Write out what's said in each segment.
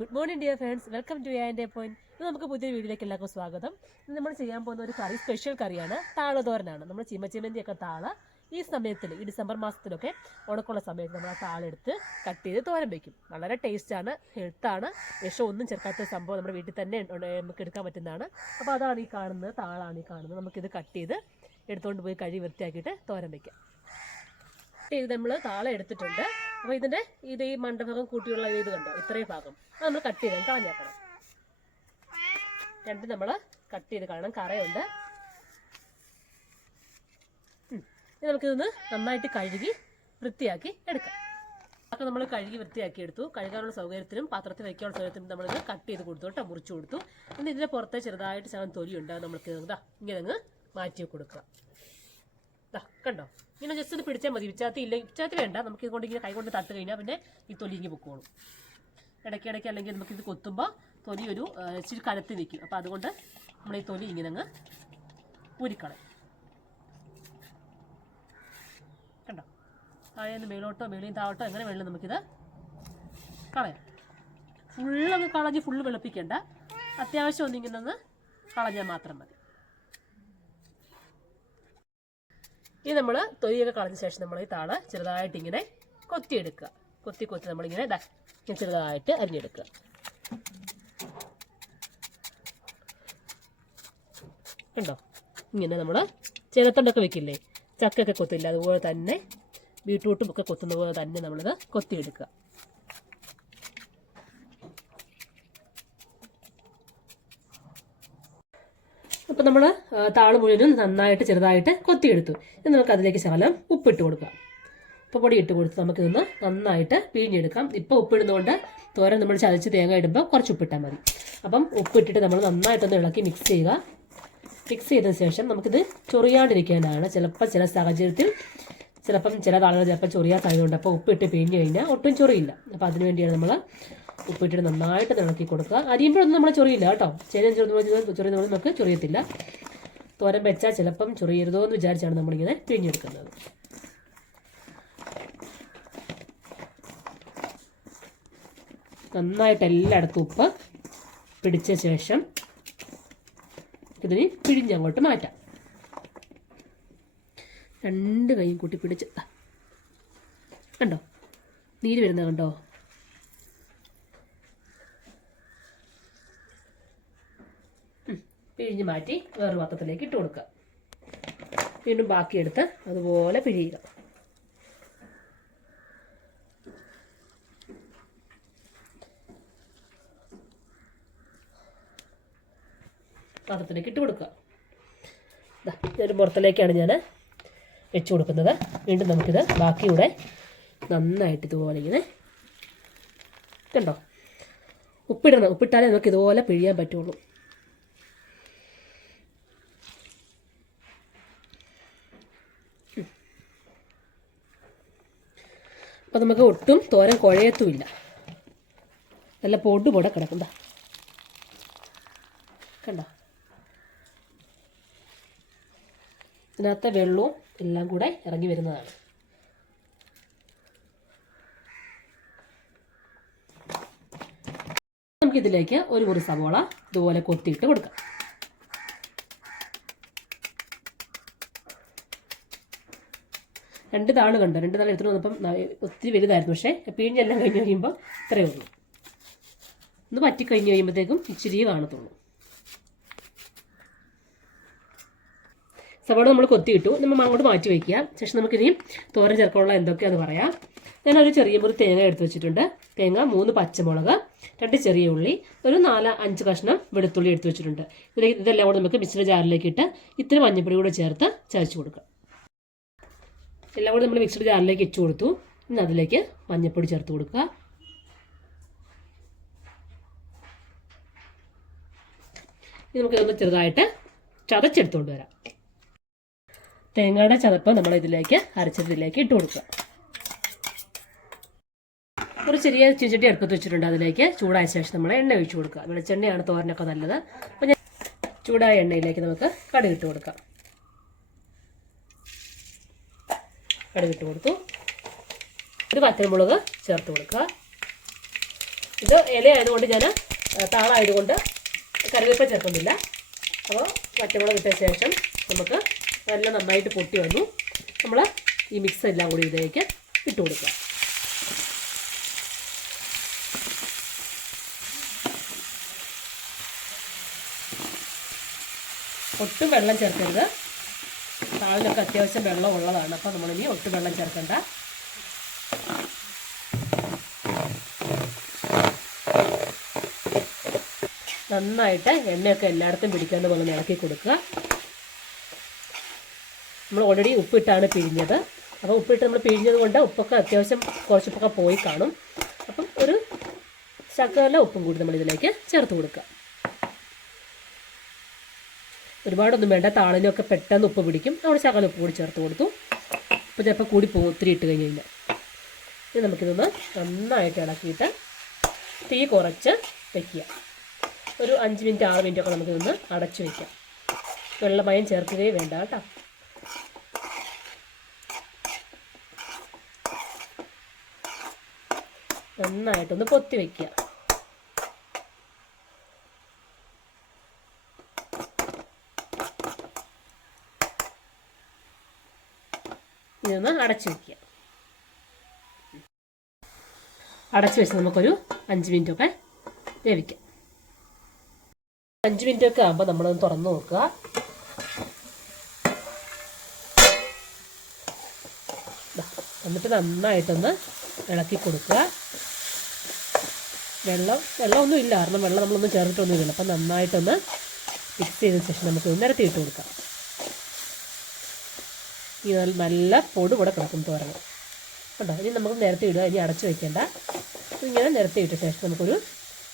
Good morning dear friends, welcome two and point. ഇത് നമുക്ക് പുതിയൊരു വീഡിയോയിലേക്ക് എല്ലാവർക്കും സ്വാഗതം. ഇന്ന് നമ്മൾ ചെയ്യാൻ പോകുന്ന ഒരു കറി, സ്പെഷ്യൽ കറിയാണ്. താളതോരനാണ്. നമ്മൾ ചീമച്ചീമന്തിയൊക്കെ താള ഈ സമയത്തിൽ, ഈ ഡിസംബർ മാസത്തിലൊക്കെ ഉണക്കുള്ള സമയത്ത് നമ്മൾ ആ താളെടുത്ത് കട്ട് ചെയ്ത് തോരൻ വയ്ക്കും. വളരെ ടേസ്റ്റാണ്, ഹെൽത്താണ്, വിഷം ഒന്നും ചേർക്കാത്ത സംഭവം നമ്മുടെ വീട്ടിൽ തന്നെ നമുക്ക് എടുക്കാൻ പറ്റുന്നതാണ്. അപ്പോൾ അതാണ് ഈ കാണുന്നത്, താളാണ് ഈ കാണുന്നത്. നമുക്കിത് കട്ട് ചെയ്ത് എടുത്തുകൊണ്ട് പോയി കഴുകി വൃത്തിയാക്കിയിട്ട് തോരൻ വയ്ക്കാം. ഇത് നമ്മൾ താള എടുത്തിട്ടുണ്ട്. അപ്പോൾ ഇത് ഈ മണ്ടഭാഗം കൂട്ടിയുള്ള ഇത് കണ്ടോ, ഇത്രയും ഭാഗം അത് നമ്മൾ കട്ട് ചെയ്ത് കളഞ്ഞേക്കണം. രണ്ടും നമ്മൾ കട്ട് ചെയ്ത് കളയണം, കറയുണ്ട്. ഇനി നമുക്കിതൊന്ന് നന്നായിട്ട് കഴുകി വൃത്തിയാക്കി എടുക്കാം. അതൊക്കെ നമ്മൾ കഴുകി വൃത്തിയാക്കി എടുത്തു. കഴുകാനുള്ള സൗകര്യത്തിനും പാത്രത്തിൽ വയ്ക്കാനുള്ള സൗകര്യത്തിനും നമ്മളിത് കട്ട് ചെയ്ത് കൊടുത്തു കേട്ടോ, മുറിച്ചു കൊടുത്തു. ഇനി ഇതിൻ്റെ പുറത്തെ ചെറുതായിട്ട് ശകലം തൊലിയുണ്ട്, നമ്മൾക്ക് ഇങ്ങനെ അങ്ങ് മാറ്റി കൊടുക്കുക. കണ്ടോ, ഇങ്ങനെ ജസ്റ്റ് ഒന്ന് പിടിച്ചാൽ മതി. പിച്ചാത്തി വേണ്ട, നമുക്ക് ഇതുകൊണ്ട് ഇങ്ങനെ കൈ കൊണ്ട് തട്ട് കഴിഞ്ഞാൽ പിന്നെ ഈ തൊലി ഇങ്ങനെ പൊക്കോളും. ഇടയ്ക്കിടയ്ക്ക് അല്ലെങ്കിൽ നമുക്കിത് കൊത്തുമ്പോൾ തൊലി ഒരു ഇച്ചിരി കനത്തി നിൽക്കും. അപ്പോൾ അതുകൊണ്ട് നമ്മൾ ഈ തൊലി ഇങ്ങനെ അങ്ങ് ഊരിക്കളയും. കണ്ടോ, താഴേന്ന് മേലോട്ടോ മേളിയും താഴോട്ടോ എങ്ങനെ വേണം നമുക്കിത് കളയാം. ഫുള്ളങ്ങ് കളഞ്ഞ് ഫുള്ള് വെളുപ്പിക്കേണ്ട, അത്യാവശ്യം ഒന്നിങ്ങനെ ഒന്ന് കളഞ്ഞാൽ മാത്രം മതി. ഇനി നമ്മൾ തൊലിയൊക്കെ കളഞ്ഞ ശേഷം നമ്മൾ ഈ താള ചെറുതായിട്ട് ഇങ്ങനെ കൊത്തിയെടുക്കുക. കൊത്തി നമ്മളിങ്ങനെ ചെറുതായിട്ട് അരിഞ്ഞെടുക്കുക. കണ്ടോ, ഇങ്ങനെ നമ്മൾ ചിരത്തണ്ടൊക്കെ വെക്കില്ലേ, ചക്കൊക്കെ കൊത്തില്ല, അതുപോലെ തന്നെ ബീട്രൂട്ടും ഒക്കെ കൊത്തുന്ന പോലെ തന്നെ നമ്മളിത് കൊത്തിയെടുക്കുക. അപ്പോൾ നമ്മൾ താള് മുഴുവനും നന്നായിട്ട് ചെറുതായിട്ട് കൊത്തിയെടുത്തു. ഇനി നമുക്ക് അതിലേക്ക് ശകലം ഉപ്പിട്ട് കൊടുക്കാം. ഉപ്പ് പൊടി ഇട്ട് കൊടുത്ത് നമുക്കിതൊന്ന് നന്നായിട്ട് പിഴിഞ്ഞെടുക്കാം. ഇപ്പോൾ ഉപ്പിടുന്നതുകൊണ്ട് തോരൻ നമ്മൾ ചതച്ച് തേങ്ങ ഇടുമ്പോൾ കുറച്ച് ഉപ്പിട്ടാൽ മതി. അപ്പം ഉപ്പിട്ടിട്ട് നമ്മൾ നന്നായിട്ടൊന്ന് ഇളക്കി മിക്സ് ചെയ്യുക. മിക്സ് ചെയ്തതിന് ശേഷം നമുക്കിത് ചൊറിയാണ്ടിരിക്കാനാണ്. ചിലപ്പോൾ ചില സാഹചര്യത്തിൽ ചില താളുകൾ ചിലപ്പോൾ ചൊറിയാൻ സാധ്യതയുണ്ട്. അപ്പോൾ ഉപ്പിട്ട് പിഴിഞ്ഞ് കഴിഞ്ഞാൽ ഒട്ടും ചൊറിയില്ല. അപ്പോൾ അതിന് വേണ്ടിയാണ് നമ്മൾ ഉപ്പിട്ടിട്ട് നന്നായിട്ട് ഇളക്കി കൊടുക്കുക. അരിയുമ്പോഴൊന്നും നമ്മൾ ചൊറിയില്ല കേട്ടോ. ചേന ചൊറിയുന്ന നമുക്ക് ചൊറിയത്തില്ല. തോരൻ വെച്ചാൽ ചിലപ്പം ചൊറിയരുതോ എന്ന് വിചാരിച്ചാണ് നമ്മളിങ്ങനെ പിഴിഞ്ഞെടുക്കുന്നത്. നന്നായിട്ട് എല്ലായിടത്തും ഉപ്പ് പിടിച്ച ശേഷം ഇതിന് പിഴിഞ്ഞങ്ങോട്ട് മാറ്റാം. രണ്ട് കൈയും കൂട്ടി പിടിച്ച് കണ്ടോ, നീര് വരുന്നത് കണ്ടോ. പിഴിഞ്ഞ് മാറ്റി വേറൊരു പാത്രത്തിലേക്ക് ഇട്ട് കൊടുക്കുക. വീണ്ടും ബാക്കിയെടുത്ത് അതുപോലെ പിഴിയുക. പാത്രത്തിലേക്ക് ഇട്ട് കൊടുക്കുക. ഇതൊരു പുറത്തിലേക്കാണ് ഞാൻ വെച്ച് കൊടുക്കുന്നത്. വീണ്ടും നമുക്കിത് ബാക്കിയൂടെ നന്നായിട്ട് ഇതുപോലെ ഇങ്ങനെ കണ്ടോ, ഉപ്പിടണം. ഉപ്പിട്ടാലേ നമുക്ക് ഇതുപോലെ പിഴിയാൻ പറ്റുള്ളൂ. അപ്പോൾ നമുക്ക് ഒട്ടും തോരൻ കുഴയത്തുമില്ല. നല്ല പൊടി കിടക്കണ്ട കണ്ടോ. ഇതിനകത്തെ വെള്ളവും എല്ലാം കൂടെ ഇറങ്ങി വരുന്നതാണ്. നമുക്കിതിലേക്ക് ഒരു മുറി സവോള ഇതുപോലെ കൊത്തിയിട്ട് കൊടുക്കാം. രണ്ട് താള് കണ്ടോ, രണ്ട് താള് എടുത്തിട്ട് വന്നപ്പം ഒത്തിരി വലുതായിരുന്നു. പക്ഷേ പിഴിഞ്ഞെല്ലാം കഴിഞ്ഞ് കഴിയുമ്പോൾ ഇത്രയേ ഉള്ളൂ. ഒന്ന് പറ്റിക്കഴിഞ്ഞ് കഴിയുമ്പോഴത്തേക്കും ഇച്ചിരി കാണത്തുള്ളൂ. സവാള നമ്മൾ കൊത്തിയിട്ടു, നമ്മൾ അങ്ങോട്ട് മാറ്റി വയ്ക്കുക. ശേഷം നമുക്കിനിയും തോരൻ ചേർക്കാനുള്ള എന്തൊക്കെയാണെന്ന് പറയാം. ഞാനൊരു ചെറിയ മുറി തേങ്ങ എടുത്ത് വെച്ചിട്ടുണ്ട്. തേങ്ങ, 3 പച്ചമുളക്, 2 ചെറിയ ഉള്ളി, ഒരു 4-5 കഷ്ണം വെളുത്തുള്ളി എടുത്ത് വെച്ചിട്ടുണ്ട്. ഇതെല്ലാം കൂടെ നമുക്ക് മിക്സിയുടെ ജാറിലേക്ക് ഇട്ട് ഇത്തിരി മഞ്ഞൾപ്പൊടി കൂടെ ചേർത്ത് ചതച്ച് കൊടുക്കാം. എല്ലാം കൂടി നമ്മൾ മിക്സിയുടെ ജാറിലേക്ക് ഇട്ട് കൊടുത്തു. ഇനി അതിലേക്ക് മഞ്ഞൾപ്പൊടി ചേർത്ത് കൊടുക്കുക. ഇനി നമുക്കിതൊന്ന് ചെറുതായിട്ട് ചതച്ചെടുത്തുകൊണ്ട് വരാം. തേങ്ങയുടെ ചതപ്പ് നമ്മൾ ഇതിലേക്ക് അരച്ചതിലേക്ക് ഇട്ട് കൊടുക്കുക. ഒരു ചെറിയ ചീച്ചട്ടി അടുപ്പത്ത് വെച്ചിട്ടുണ്ട്. അതിലേക്ക് ചൂടായ ശേഷം നമ്മൾ എണ്ണ ഒഴിച്ചു കൊടുക്കുക. വെളിച്ചെണ്ണയാണ് തോരനൊക്കെ നല്ലത്. അപ്പോൾ ഞാൻ ചൂടായ എണ്ണയിലേക്ക് നമുക്ക് കടുക് ഇട്ട് കൊടുക്കാം. കടുക് ഇട്ട് കൊടുത്തു. ഒരു വറ്റൽമുളക് ചേർത്ത് കൊടുക്കുക. ഇത് ഇലയായതുകൊണ്ട് ഞാൻ താളായതുകൊണ്ട് കറിവേപ്പില ചേർക്കുന്നില്ല. അപ്പോൾ പച്ചമുളക് ഇട്ട ശേഷം നമുക്ക് നല്ല നന്നായിട്ട് പൊട്ടി വന്നു. നമ്മൾ ഈ മിക്സ് എല്ലാം കൂടി ഇതിലേക്ക് ഇട്ട് കൊടുക്കുക. ഒട്ടും വെള്ളം ചേർക്കരുത്. താളിനൊക്കെ അത്യാവശ്യം വെള്ളം ഉള്ളതാണ്. അപ്പോൾ നമ്മളിനി ഒട്ടും വെള്ളം ചേർക്കണ്ട. നന്നായിട്ട് എണ്ണയൊക്കെ എല്ലായിടത്തും പിടിക്കാവുന്ന പോലെ ഇളക്കി കൊടുക്കുക. നമ്മൾ ഓൾറെഡി ഉപ്പിട്ടാണ് പിഴിഞ്ഞത്. അപ്പോൾ ഉപ്പിട്ട് നമ്മൾ പിഴിഞ്ഞത് കൊണ്ട് ഉപ്പൊക്കെ അത്യാവശ്യം കുറച്ചുപ്പൊക്കെ പോയി കാണും. അപ്പം ഒരു ശകല ഉപ്പും കൂടി നമ്മൾ ഇതിലേക്ക് ചേർത്ത് കൊടുക്കുക. ഒരുപാടൊന്നും വേണ്ട, താളിനൊക്കെ പെട്ടെന്ന് ഉപ്പ് പിടിക്കും. അവിടെ ശകല ഉപ്പ് കൂടി ചേർത്ത് കൊടുത്തു. അപ്പോൾ ചിലപ്പോൾ കൂടി പോകും ഒത്തിരി ഇട്ട് കഴിഞ്ഞ് കഴിഞ്ഞാൽ. ഇനി നമുക്കിതൊന്ന് നന്നായിട്ട് ഇളക്കിയിട്ട് തീ കുറച്ച് വയ്ക്കുക. ഒരു 5 മിനിറ്റ് 6 മിനിറ്റൊക്കെ നമുക്കിതൊന്ന് അടച്ചു വയ്ക്കാം. വെള്ളമയം ചേർക്കുകയേ വേണ്ട കേട്ടോ. നന്നായിട്ടൊന്ന് പൊത്തി വയ്ക്കുക. ഇതൊന്ന് അടച്ചു വയ്ക്കുക. അടച്ചു വെച്ച് നമുക്കൊരു 5 മിനിറ്റൊക്കെ വേവിക്കാം. 5 മിനിറ്റൊക്കെ ആകുമ്പോൾ നമ്മളൊന്ന് തുറന്ന് നോക്കുക. എന്നിട്ട് നന്നായിട്ടൊന്ന് ഇളക്കി കൊടുക്കുക. വെള്ളമൊന്നും ഇല്ല, കാരണം വെള്ളം നമ്മളൊന്നും ചേർത്തിട്ടൊന്നും ഇല്ല. അപ്പം നന്നായിട്ടൊന്ന് മിക്സ് ചെയ്തതിന് ശേഷം നമുക്ക് നിരത്തി ഇട്ട് കൊടുക്കാം. ഈ നല്ല പൊടി കൂടെ കിടക്കും തോരൻ കണ്ടോ. ഇനി നമുക്ക് നിരത്തി ഇടുക. ഇനി അടച്ചു വയ്ക്കേണ്ട. ഇങ്ങനെ നിരത്തി ഇട്ട ശേഷം നമുക്കൊരു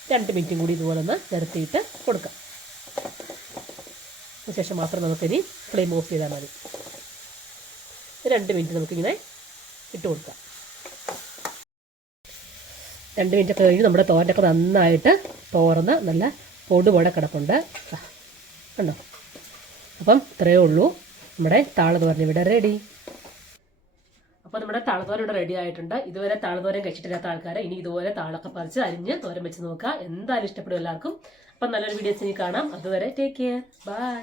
2 മിനിറ്റും കൂടി ഇതുപോലെ ഒന്ന് നിരത്തിയിട്ട് കൊടുക്കാം. അതിനുശേഷം മാത്രം നമുക്കിനി ഫ്ലെയിം ഓഫ് ചെയ്താൽ മതി. 2 മിനിറ്റ് നമുക്കിങ്ങനെ ഇട്ട് കൊടുക്കാം. 2 മിനിറ്റൊക്കെ കഴിഞ്ഞ് നമ്മുടെ തോരനൊക്കെ നന്നായിട്ട് തോർന്ന് നല്ല പൊടി പോലെ കിടപ്പുണ്ട് കണ്ടോ. അപ്പം ഇത്രയേ ഉള്ളൂ, നമ്മുടെ താളത്തോരൻ ഇവിടെ റെഡി. അപ്പോൾ നമ്മുടെ താളത്തോരൻ ഇവിടെ റെഡി ആയിട്ടുണ്ട്. ഇതുവരെ താളത്തോരൻ കഴിച്ചിട്ടില്ലാത്ത ആൾക്കാരെ ഇനി ഇതുപോലെ താളൊക്കെ പറിച്ച് അരിഞ്ഞ് തോരൻ വെച്ച് നോക്കുക. എന്തായാലും ഇഷ്ടപ്പെടും എല്ലാവർക്കും. അപ്പം നല്ലൊരു വീഡിയോസ് ഇനി കാണാം. അതുവരെ ടേക്ക് കെയർ, ബൈ.